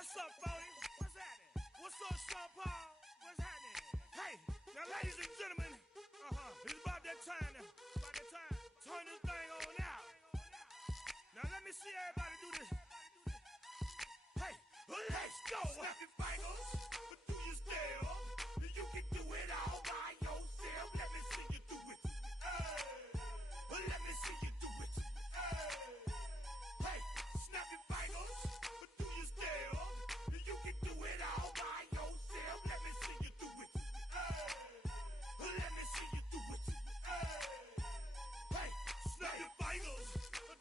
what's up, Bodie? What's happening? What's up, Sean Paul? What's happening? Hey, now, ladies and gentlemen, it's about that time. Turn this thing on out. Now, let me see everybody do this. Hey, let's go. Snap your fingers, but do you still? You can do it all by yourself. Let me see you do it. Let me see you do it. Hey, snap your fingers, but do you still? You can do it all by yourself. Let me see you do it. Let me see you do it. Hey, snap your fingers,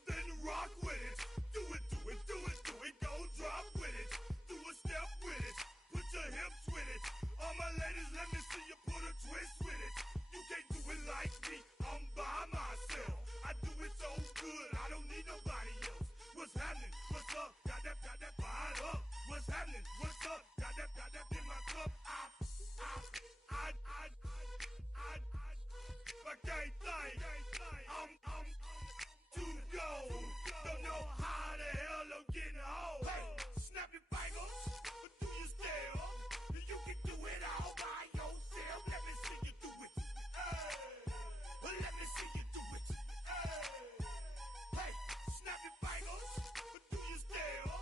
then rock with it. Do it, do it, do it, do it. Go drop with it. Do a step with it. Put your hips with it. All my ladies, let me see you put a twist with it. You can't do it like me. I'm by myself. I do it so good. I don't need nobody else. What's happening? What's up? Got that fired up. What's happening? What's up? Got that in my cup. I can't think. I'm too go. Don't know how the hell I'm getting home. Hey, snap your fingers, but do you still? You can do it all by yourself. Let me see you do it. Let me see you do it. Hey, snap your fingers, but do you still?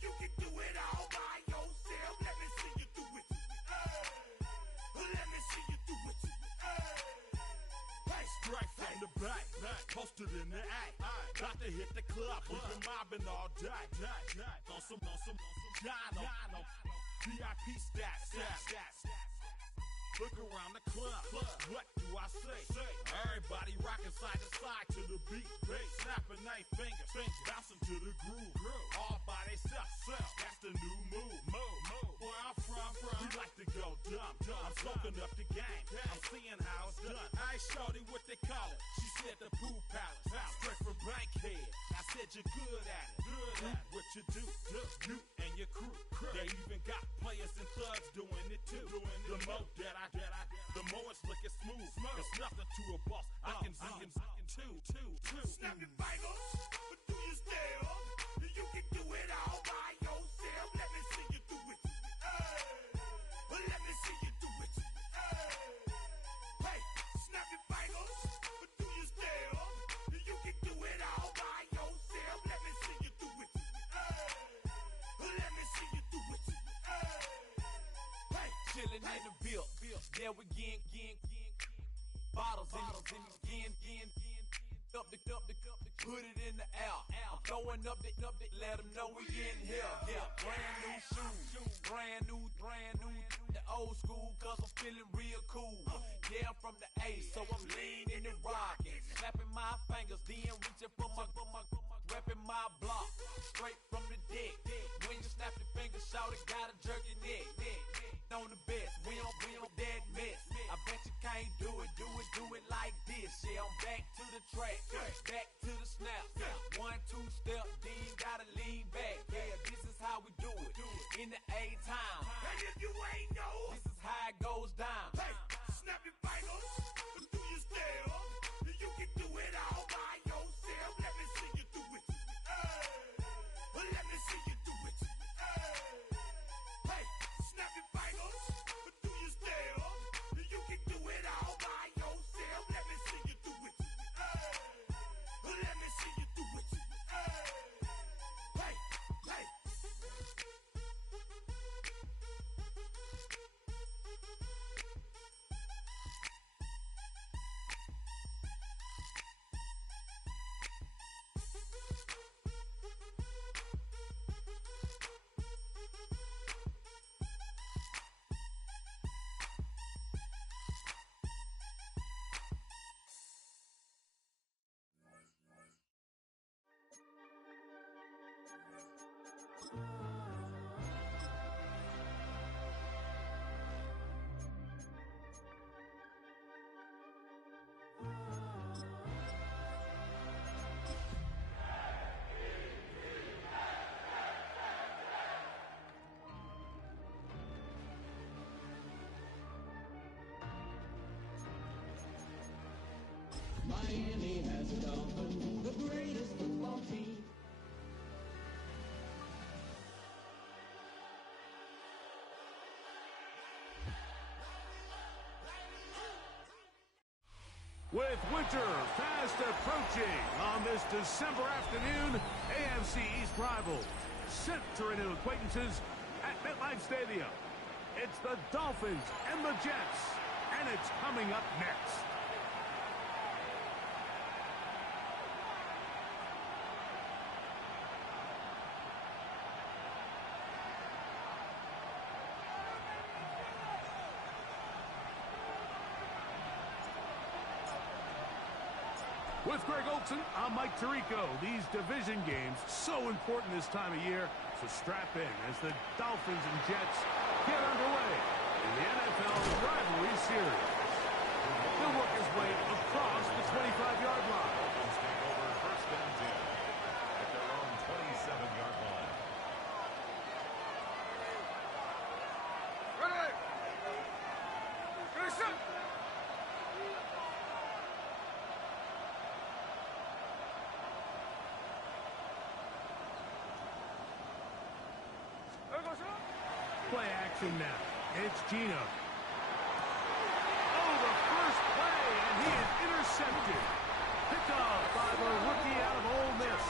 You can do it all by yourself. Let me see you do it. Let me see you do it. Hey, Straight from the back, posted in the act. Got to hit the club, we've been mobbing all day. On some Jono, VIP stats. Look around the club, what do I say? Everybody rocking side to side to the beat. Snapping their fingers, bouncing to the groove. All by themselves, that's the new move. Where I'm from, we like to go dumb. I'm soaking up the game, I'm seeing how it's done. I ain't shorty what they call it, she said the pool palace. Straight from Bankhead, I said you're good at it. What you do, you and your crew. They even got players and thugs doing it too. The more the more it's looking smooth. It's nothing to a boss. I can see him too. snap your fingers, but do you still? You can do it all by yourself. Let me see you do it. Let me see you do it. Hey, snap your fingers, but do you still? You can do it all by yourself. Let me see you do it. Let me see you do it. Hey, Chillin' in the bill, yeah, we again. Bottles in again. Up the put it in the air. I'm throwing up the, let them know we in here. Yeah, brand new shoes, brand new. The old school, cause I'm feeling real cool. Yeah, I'm from the A, so I'm leaning and rocking. Snapping my fingers, then reaching for my repping my block. Straight from the deck. When you snap your fingers, shout it, gotta jerk your neck. On the best, we don't that mess. I bet you can't do it like this. Yeah, I'm back to the track, back to the snap. 1, 2 step, then gotta lean back. Yeah, this is how we do it in the A-time. and if you ain't know, This is how it goes down. hey, snap your fingers, but do you still? You can do it all by yourself. Let me see you do it. Let me see you do it. Hey, snap your fingers, but do you still? You can do it all by yourself. Let me see you do it. Let me see you do it. Hey. Miami has a Dolphins, the greatest football team. With winter fast approaching on this December afternoon, AFC East rivals center into acquaintances at MetLife Stadium. It's the Dolphins and the Jets, and it's coming up next. With Greg Olson, I'm Mike Tirico. These division games, so important this time of year. So strap in as the Dolphins and Jets get underway in the NFL rivalry series. He'll work his way across the 25-yard line. Dolphins take over first and 10 at their own 27-yard line. Ready! Ready, set! Play action now. It's Gino. Oh, the first play, and he is intercepted. Picked off by the rookie out of Ole Miss.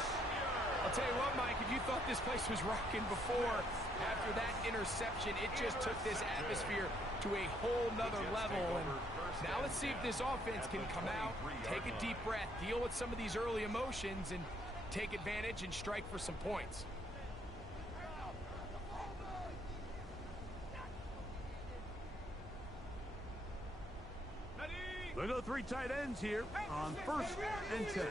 I'll tell you what, Mike, if you thought this place was rocking before, after that interception, it just took this atmosphere to a whole nother level. And now let's see if this offense can come out, take a deep breath, deal with some of these early emotions, and take advantage and strike for some points. They go three tight ends here on first and 10.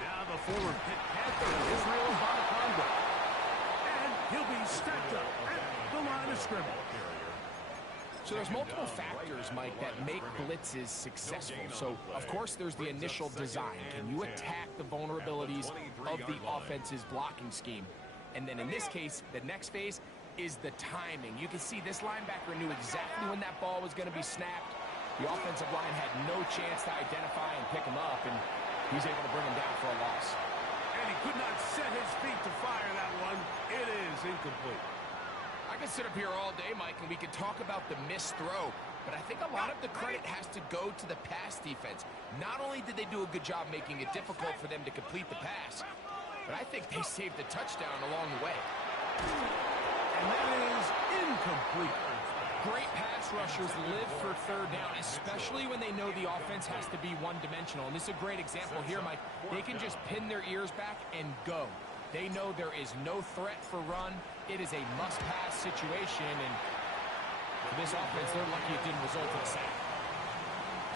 Now the former Pitt Panther, Israel Bonaconda. And he'll be stacked up at the line of scrimmage. So there's multiple factors, Mike, that make blitzes successful. So, of course, there's the initial design. Can you attack the vulnerabilities of the offense's blocking scheme? And then in this case, the next phase is the timing. You can see this linebacker knew exactly when that ball was going to be snapped. The offensive line had no chance to identify and pick him up, and he's able to bring him down for a loss. And he could not set his feet to fire that one. It is incomplete. I could sit up here all day, Mike, and we could talk about the missed throw, but I think a lot of the credit has to go to the pass defense. Not only did they do a good job making it difficult for them to complete the pass, but I think they saved the touchdown along the way. And that is incomplete. Great pass rushers live for third down, especially when they know the offense has to be one-dimensional. And this is a great example here, Mike. They can just pin their ears back and go. They know there is no threat for run. It is a must-pass situation, and for this offense, they're lucky it didn't result in a sack.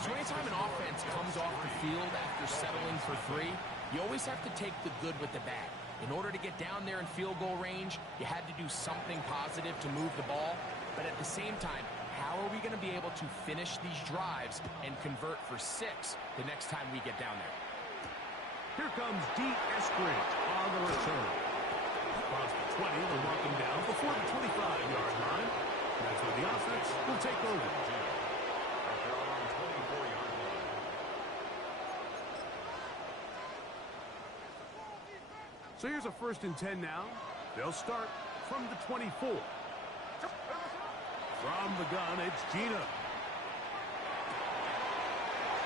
So anytime an offense comes off the field after settling for three, you always have to take the good with the bad. In order to get down there in field goal range, you had to do something positive to move the ball. But at the same time, how are we going to be able to finish these drives and convert for 6 the next time we get down there? Here comes D. Eskridge on the return. Across the 20, they'll mark him down before the 25-yard line. That's where the offense will take over. At their own 24-yard line. So here's a first and 10 now. They'll start from the 24. From the gun, it's Gino.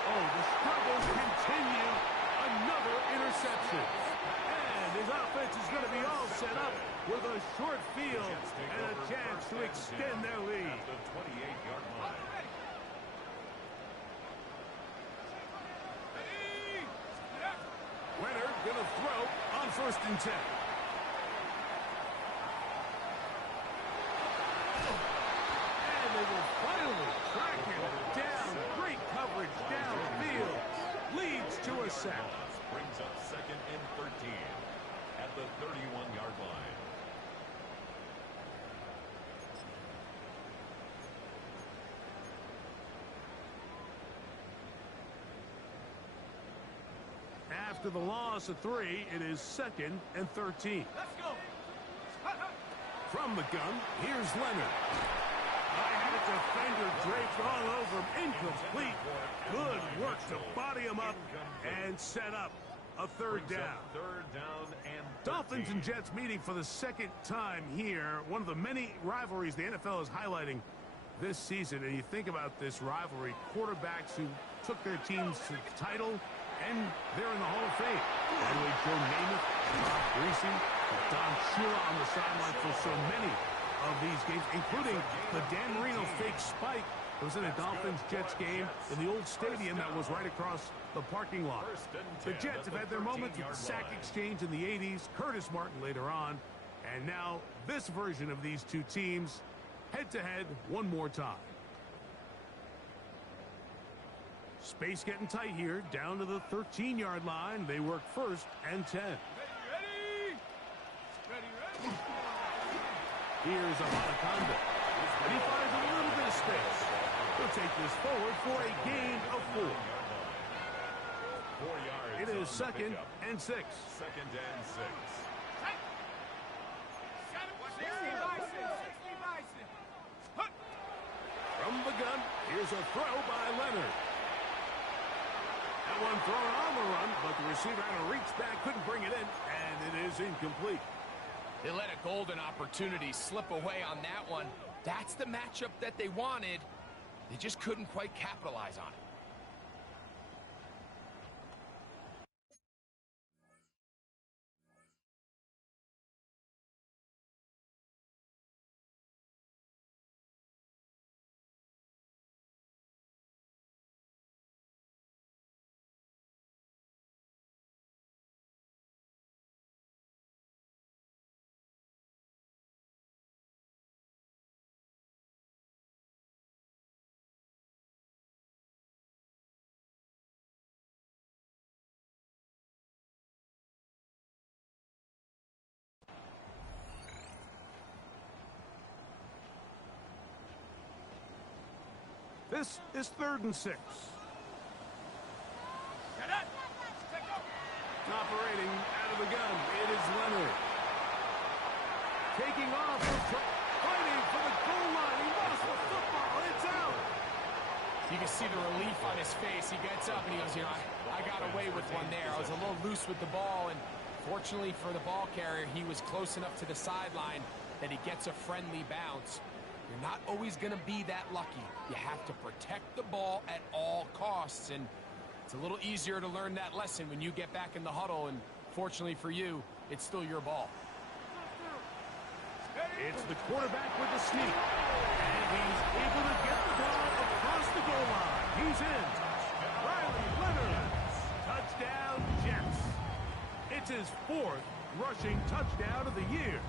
Oh, the struggles continue. Another interception. And his offense is going to be all set up with a short field and a chance to extend their lead. At the 28-yard line. Leonard going to throw on first and 10. And they will finally track him down. Great coverage downfield. Leads to a sack. Brings up second and 13 at the 31-yard line. After the loss of 3, it is second and 13. Let's go! From the gun, here's Leonard. I had a defender draped all over him. Incomplete. Good work to body him up and set up a third down. Third down and 13. Dolphins and Jets meeting for the second time here. One of the many rivalries the NFL is highlighting this season, and you think about this rivalry, quarterbacks who took their teams to the title, and they're in the Hall of Fame. By the way, Joe Namath, Bob Greasy, Don Shula on the sideline for so many of these games, including the Dan Marino fake spike. It was in a Dolphins-Jets game in the old stadium that was right across the parking lot. The Jets have had their moments with the sack exchange in the 80s, Curtis Martin later on, and now this version of these two teams head-to-head one more time. Space getting tight here, down to the 13-yard line. They work first and 10. Here's Anaconda, and he finds a little bit of space. He'll take this forward for a gain of 4. 4 yards. It is second and 6. Second and 6. From the gun, here's a throw by Leonard. That one thrown on the run, but the receiver had to reach back, couldn't bring it in, and it is incomplete. They let a golden opportunity slip away on that one. That's the matchup that they wanted. They just couldn't quite capitalize on it. This is 3rd and 6. Operating out of the gun, it is Leonard. Taking off, fighting for the goal line. He lost the football. It's out. You can see the relief on his face. He gets up and he goes, you know, I got away with one there. I was a little loose with the ball, and fortunately for the ball carrier, he was close enough to the sideline that he gets a friendly bounce. You're not always going to be that lucky. You have to protect the ball at all costs, and it's a little easier to learn that lesson when you get back in the huddle, and fortunately for you, it's still your ball. It's the quarterback with the sneak, and he's able to get the ball across the goal line. He's in. Riley Leonard. Touchdown, Jets. It's his 4th rushing touchdown of the year.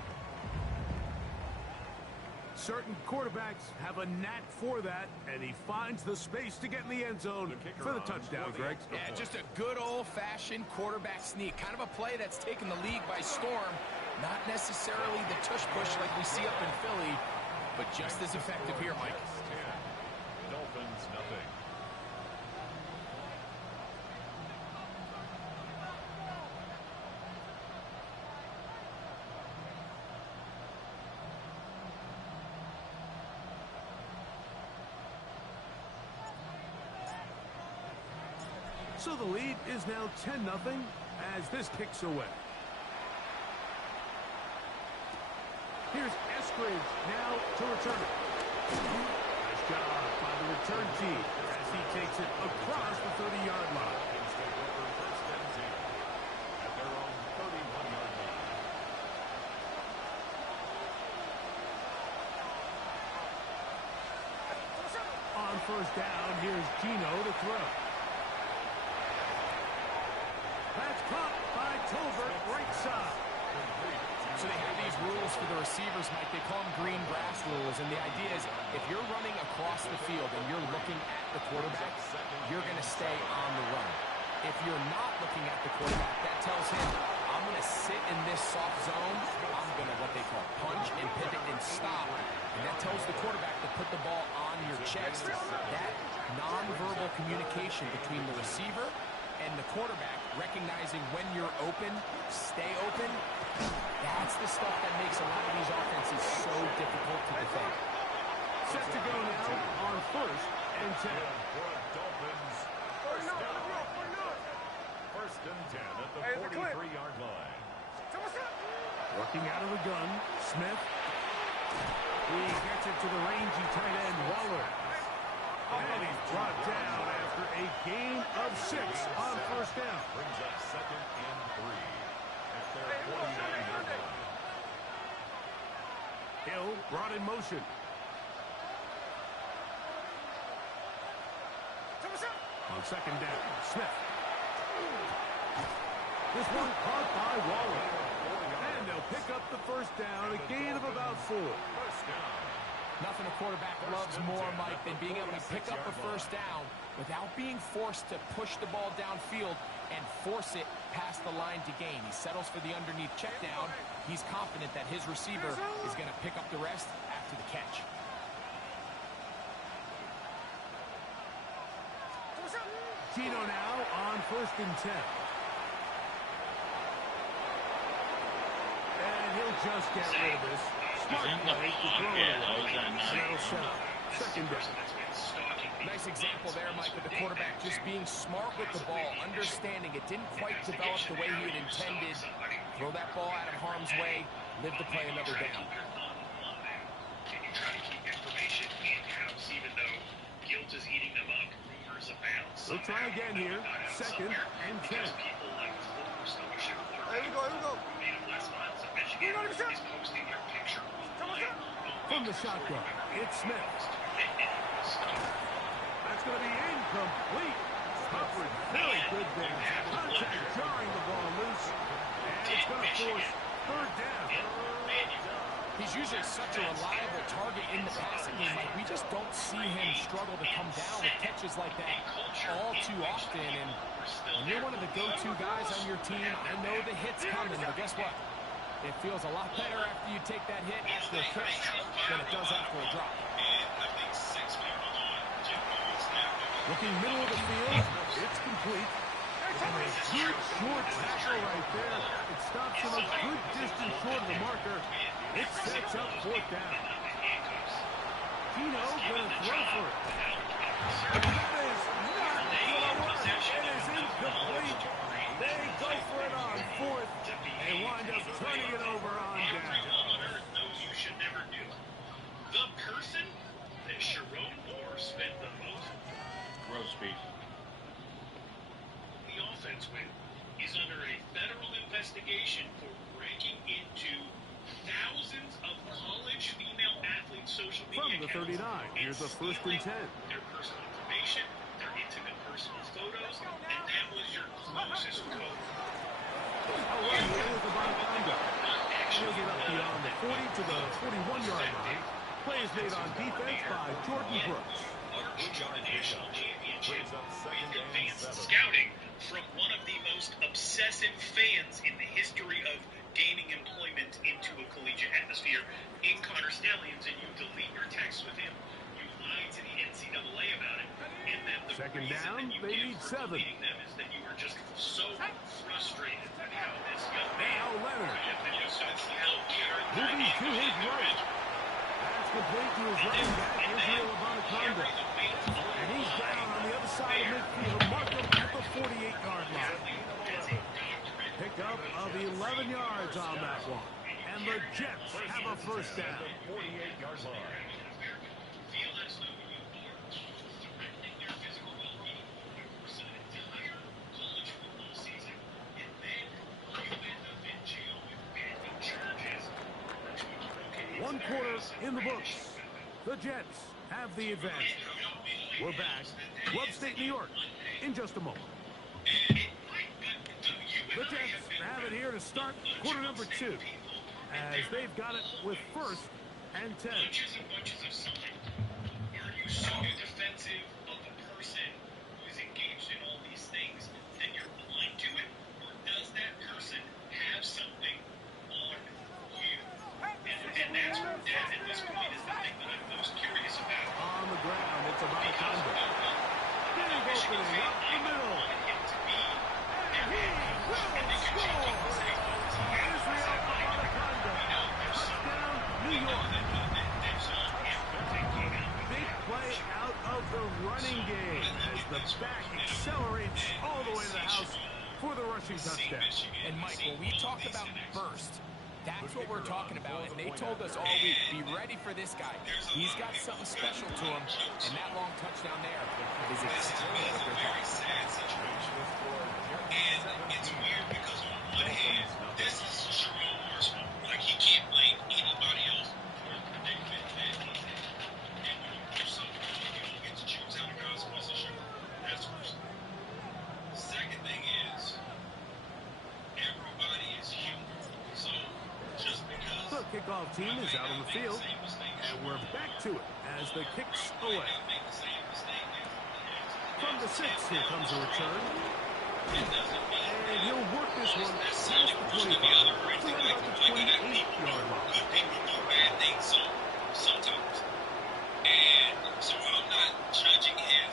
Certain quarterbacks have a knack for that, and he finds the space to get in the end zone for the touchdown, Greg. Yeah, just a good old-fashioned quarterback sneak. Kind of a play that's taken the league by storm. Not necessarily the tush-push like we see up in Philly, but just as effective here, Mike. Dolphins, nothing. So the lead is now 10-0 as this kicks away. Here's Eskridge now to return it. Nice job by the return team as he takes it across the 30-yard line. First and 10 at their own 31-yard line. On first down, here's Gino to throw. That's caught by Tolbert, right side. So they have these rules for the receivers, Mike. They call them green grass rules, and the idea is if you're running across the field and you're looking at the quarterback, you're going to stay on the run. If you're not looking at the quarterback, that tells him, I'm going to sit in this soft zone. I'm going to what they call punch and pivot and stop. And that tells the quarterback to put the ball on your chest. That nonverbal communication between the receiver and the quarterback, recognizing when you're open, stay open, that's the stuff that makes a lot of these offenses so difficult to defend. Set to go now on first and 10. Dolphins, first down. First and 10 at the 43-yard line. Working out of the gun, Smith He gets it to the rangy tight end, Waller. And he's brought down after a gain of 6 on first down. Brings up 2nd and 3 at their 49-yard line. Hill brought in motion. On second down, Smith. This one caught by Waller. And they'll pick up the first down, a gain of about 4. Nothing a quarterback loves more, Mike, than being able to pick up a first down without being forced to push the ball downfield and force it past the line to gain. He settles for the underneath check down. He's confident that his receiver is going to pick up the rest after the catch. Gino now on 1st and 10. And he'll just get rid of this. Smart play to throw it away. And that'll set up 2nd down. Nice example there, Mike, with the quarterback just being smart with the ball, understanding it didn't quite develop the way he had intended. Throw that ball out of harm's way, live to play another down. Can you try to keep information in-house even though guilt is eating them up? Rumors abound. We'll try again here. 2nd and 10. People like Here we go. last month, so Michigan is posting their picture From the shotgun, it's Smith. That's going to be incomplete. Coverage really good there. Contact jarring the ball loose. And it's going to force 3rd down. He's usually such a reliable target in the passing game. Like, we just don't see him struggle to come down with catches like that all too often. And when you're one of the go-to guys on your team, I know the hit's coming, but guess what? It feels a lot better after you take that hit after a catch than it does after a drop. Looking middle of the field, it's complete. And a good short tackle right there. It stops him a good distance short of the marker. It sets up 4th down. Gino going to throw for it. That is not going to work. It is incomplete. They go for it on 4th. They wind up turning it over on down. Those you should never do. The person that Sharon Moore spent the most Roast beef. the offense with is under a federal investigation for breaking into thousands of college female athletes' social media From the 39, here's a 1st and 10. Their personal information, their intimate personal photos, and that was your closest code. Oh, right here with the Bonacanda. He'll get up beyond the 40 to the 41-yard line. Play is made on defense by Jordan Brooks. March to the national championship with advanced scouting from one of the most obsessive fans in the history of gaining employment into a collegiate atmosphere in Connor Stallions, and you delete your texts with him. You lied to the NCAA about it, and then the 2nd reason down, that you they give need for 7. deleting them is that you were just so frustrated at how this young man Now Leonard. moving to his right. That's complete to his running back, Israel Abanikanda. And he's down on the other side of midfield, marked him at the 48-yard line. Pickup of 11 yards on that one. And the Jets have a first down. 48-yard line. One quarter in the books. The Jets have the advantage. We're back. Love State, New York, in just a moment. The Jets have it here to start quarter number 2, as they've got it with 1st and 10. Bunches and bunches of sign. Are you so defensive of the person who is engaged in all these things that you're blind to it? Or does that person have something on you? And that's that at this point is the thing that I'm most curious about. On the ground, it's Abanikanda. Big opening up the middle. And he will score. Israel Abanikanda. Touchdown, New York. Big play out of the running game as the back accelerates all the way to the house for the rushing touchdown. And Mike, when we talk about burst, That's what we're talking about, and they told us all week, be ready for this guy. He's got something special to him, and that long touchdown there is exactly what they're talking about. Sad situation. And it's weird because on one hand, this is Jerome Arsenal. Like, he can't blame anybody else for the predicament that he's in. And when you do something wrong, you don't get to choose how the consequences show up. That's first. Second thing is, everybody is human. So, just because The kickoff team is out on the field, and we're back to it as the kicks away. From the 6, here comes a return. And he'll work this one past the 25 to right about the 28-yard line. Good people do bad things sometimes. And so I'm not judging him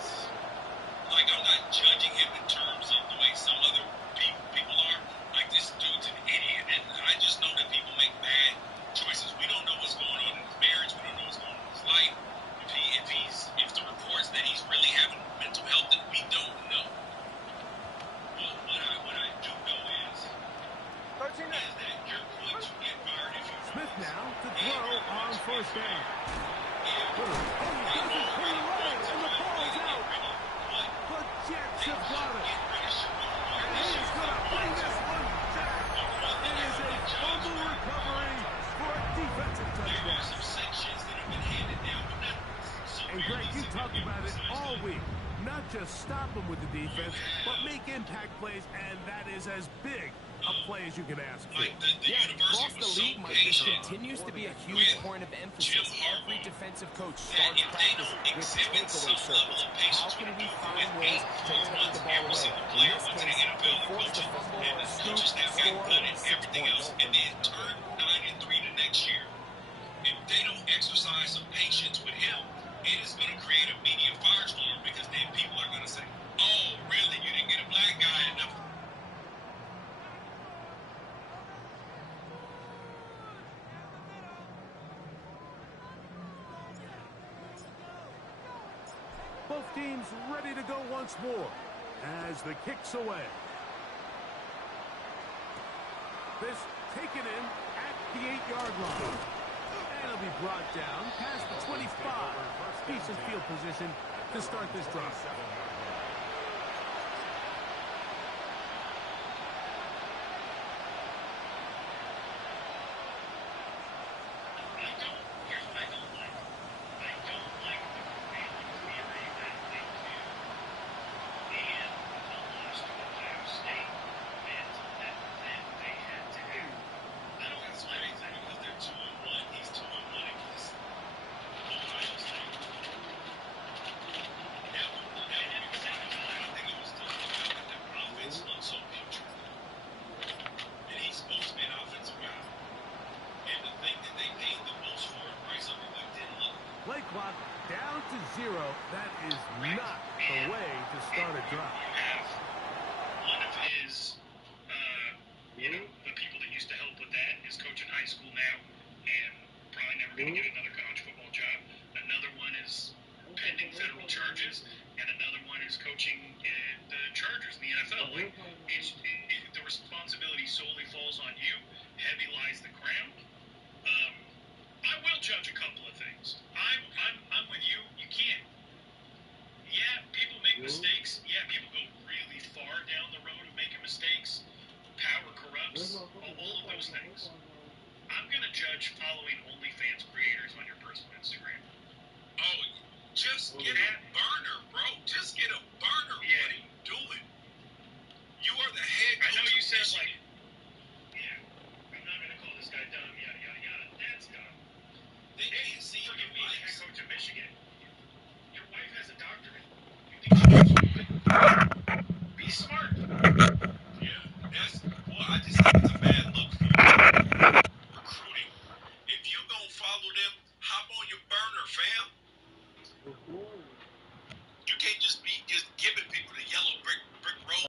in terms of the way some other people are. Like, this dude's an idiot. And I just know that people make bad choices. We don't know what's going on in his marriage. We don't know what's going on in his life. If the reports that he's really having mental health that we don't know. But what I do know is that you're going to get fired if you Smith now to throw on first down. Oh, he doesn't clear away, and the ball's out. The Jets have got it. And he's going to bring this one back. It is a fumble recovery for a defensive touchdown. some sections that have been handed down, but not so And Greg, you talked about it all week. Not just stop them with the defense, but make impact plays, and that is as big a play as you can ask for. like the Yeah, university across the was so league, Mike, this patient continues to be a huge point of emphasis. Every defensive coach that starts if they practice don't with exhibit takeaway some level circles. of How patience can with we it, find with ways to take once the ball every away? single In player this went to the case, NFL, they the forced the coaches fumble, and the scoop, coaches now got score, good at 6 everything points. else, and then turn 9-3 the next year. If they don't exercise some patience with him, it is going to create a media firestorm because then people are going to say, "Oh, really? You didn't get a black guy enough." Both teams ready to go once more as the kick's away. This taken in at the 8-yard line. And it'll be brought down past the 25. Decent field position to start this drive. Here's what I don't like. I don't like the prevailing theory that they do and lost to Ohio State meant that they had to do. I don't like that because they're 2-1. He's 2-1 against Ohio State. That would be fine. I think it was talking about that their offense looks so putrid. And he's supposed to be an offensive guy. And the thing that they paid the most for at Bryce Underwood didn't look. Play clock down to 0. That is not the way to start a drive. You have one of his, the people that used to help with that is coaching high school now and probably never going to get another college football job. Another one is pending federal charges, and another one is coaching the Chargers in the NFL. Like, the responsibility solely falls on you. Heavy lies the crown. I will judge a couple of things. I'm with you. You can't. Yeah, people make mistakes. Yeah, people go really far down the road of making mistakes. Power corrupts. All of those things. I'm gonna judge following OnlyFans creators on your personal Instagram. Oh, just get a burner, bro. Just get a burner. Yeah. What are you doing? You are the head coach. I know you said like, yeah, I'm not gonna call this guy dumb. Yada yada yada. That's dumb. They can't see your head coach of Michigan. Your wife has a doctorate. You think she knows what you're doing? Be smart. Yeah, I just think it's a bad look for recruiting. If you gonna follow them, hop on your burner, fam. You can't just be giving people the yellow brick road.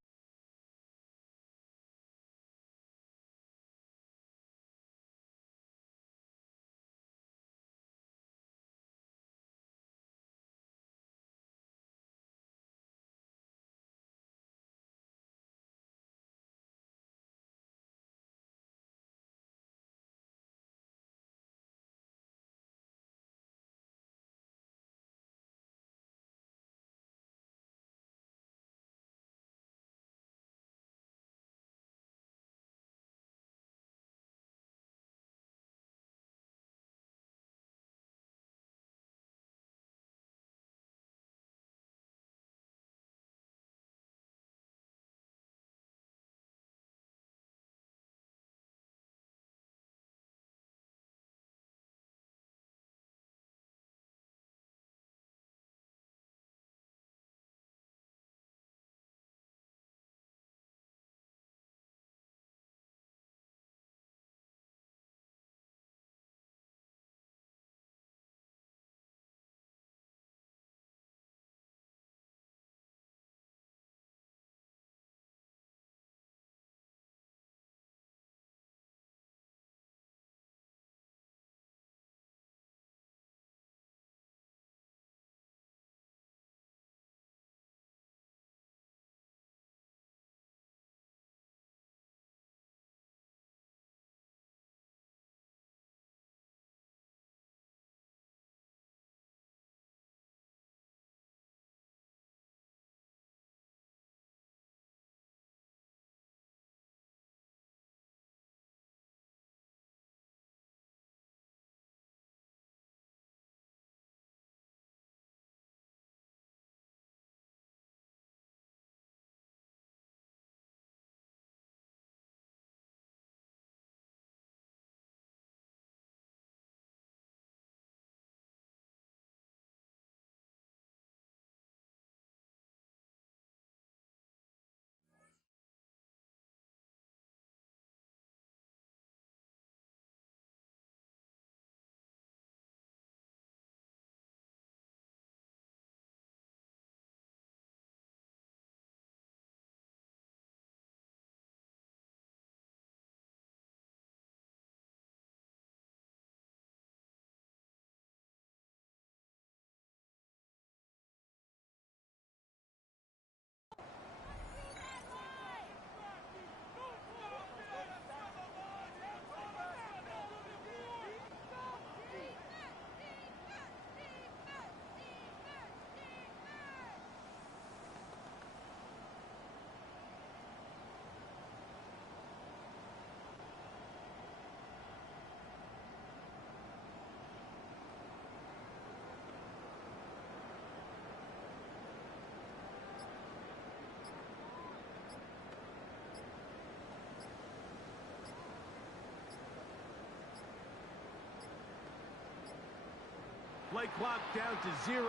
Play clock down to 0.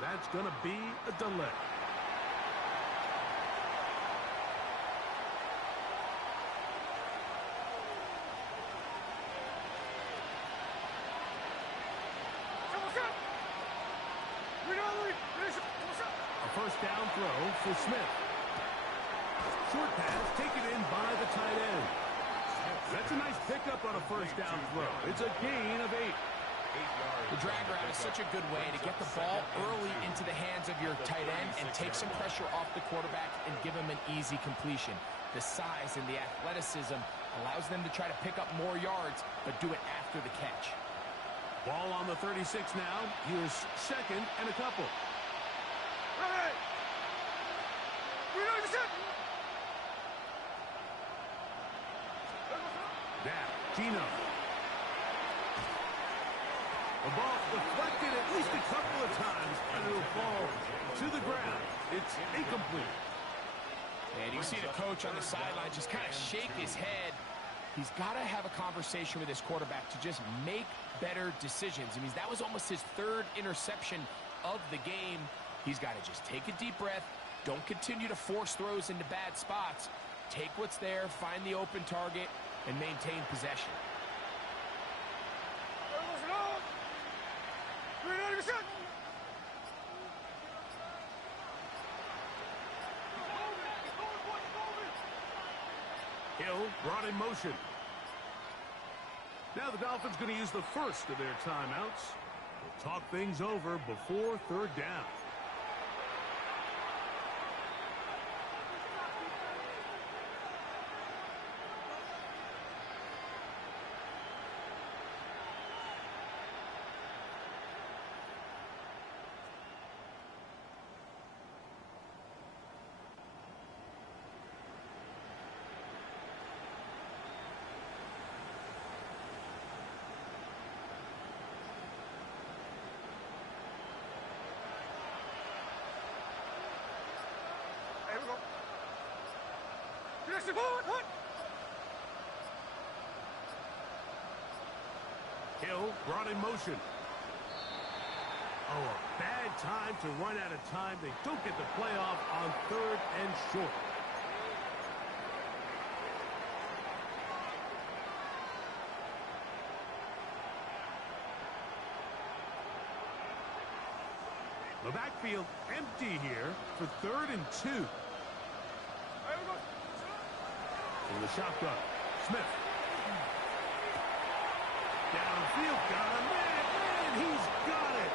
That's going to be a delay. A first down throw for Smith. Short pass taken in by the tight end. That's a nice pickup on a first down throw. It's a gain of 8. The drag route is such a good way to get the ball early into the hands of your tight end and take some pressure off the quarterback and give him an easy completion. The size and the athleticism allows them to try to pick up more yards, but do it after the catch. Ball on the 36 now. Here's second and a couple. Down, Gino. The ball deflected at least a couple of times, and it'll fall to the ground. It's incomplete. And you see the coach on the sideline just kind of shake his head. He's got to have a conversation with his quarterback to just make better decisions. I mean, that was almost his 3rd interception of the game. He's got to just take a deep breath. Don't continue to force throws into bad spots. Take what's there, find the open target, and maintain possession. Hill brought in motion. Now the Dolphins going to use the first of their timeouts. They'll talk things over before 3rd down. Hill brought in motion. Oh, a bad time to run out of time. They don't get the play off on 3rd and short. The backfield empty here for 3rd and 2. In the shotgun, Smith. Downfield, got a man, and he's got it.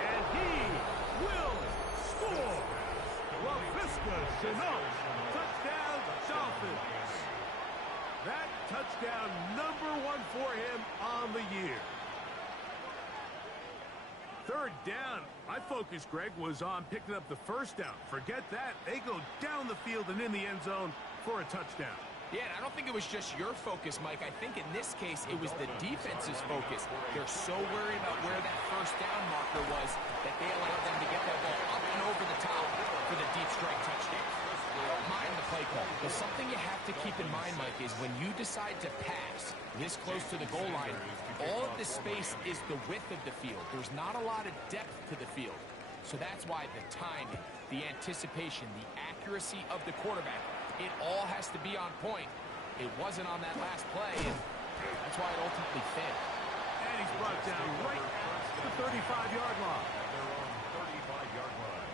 And he will score. LaVisca Chenault, touchdown Dolphins. That touchdown #1 for him on the year. 3rd down. My focus, Greg, was on picking up the first down. Forget that. They go down the field and in the end zone for a touchdown. Yeah, and I don't think it was just your focus, Mike. I think in this case, it was the defense's focus. They're so worried about where that first down marker was that they allowed them to get that ball up and over the top for the deep strike touchdown. Mind the play call. But something you have to keep in mind, Mike, is when you decide to pass this close to the goal line, all of the space is the width of the field. There's not a lot of depth to the field. So that's why the timing, the anticipation, the accuracy of the quarterback, it all has to be on point. It wasn't on that last play, and that's why it ultimately failed. And he's brought down right at the 35-yard line. They're on 35-yard line.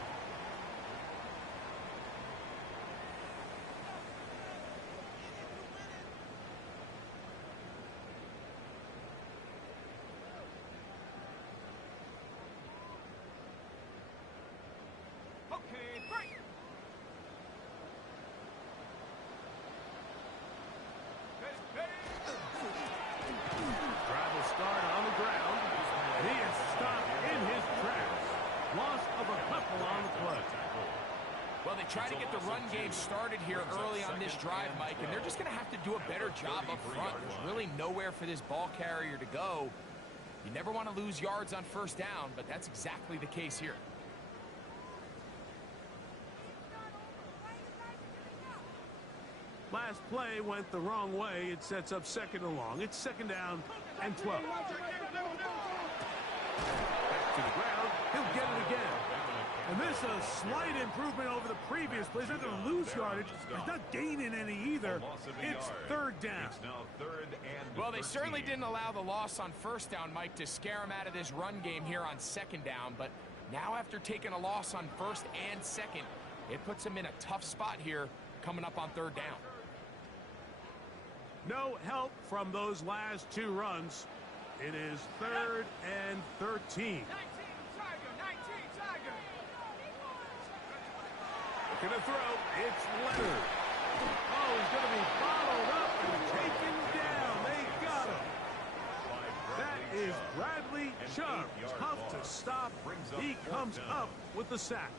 Okay, break. Drive will start on the ground. He is stopped in his tracks. Loss of a couple on the play. Well, they try to get the run game started here early on this drive, Mike, and they're just going to have to do a better job up front. There's really nowhere for this ball carrier to go. You never want to lose yards on first down, but that's exactly the case here. Last play went the wrong way. It sets up 2nd and long. It's 2nd down and 12. slight improvement over the previous play. He's not going to lose yardage. He's not gaining any either. It's third down. It's now third and Well, they 13. certainly didn't allow the loss on first down, Mike, to scare him out of this run game here on second down. But now after taking a loss on first and second, it puts him in a tough spot here coming up on third down. No help from those last two runs. It is third and 13. Looking to throw. It's Leonard. Oh, he's going to be followed up and taken down. They got him. That is Bradley Chubb. Tough to stop. He comes up with the sack.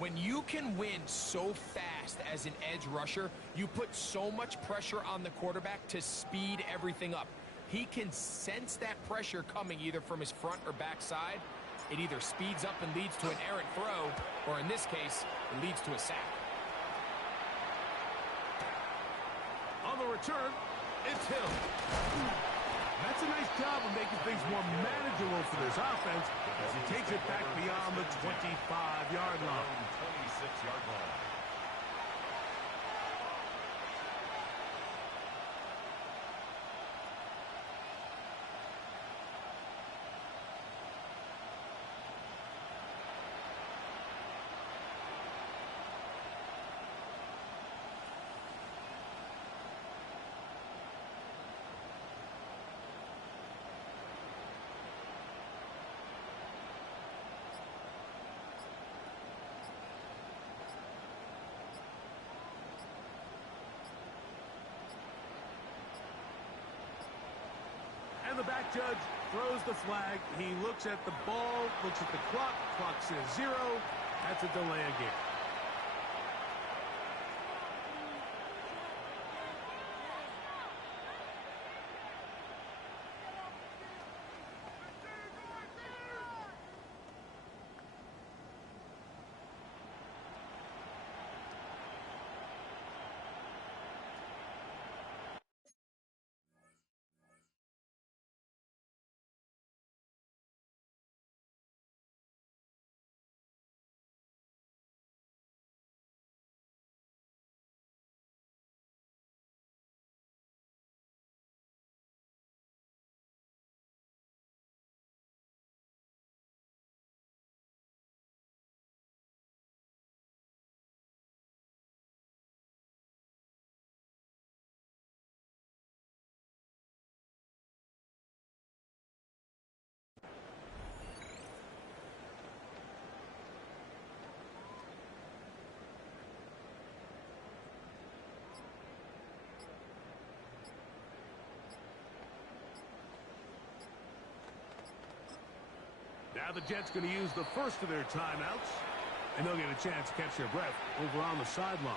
When you can win so fast as an edge rusher, you put so much pressure on the quarterback to speed everything up. He can sense that pressure coming either from his front or back side. It either speeds up and leads to an errant throw, or in this case, it leads to a sack. On the return, it's Hill. That's a nice job of making things more manageable for this offense as he takes it back beyond the 25-yard line. 26-yard line. And the back judge throws the flag. He looks at the ball, looks at the clock. Clock says 0. That's a delay of game. Now the Jets going to use the first of their timeouts, and they'll get a chance to catch their breath over on the sideline.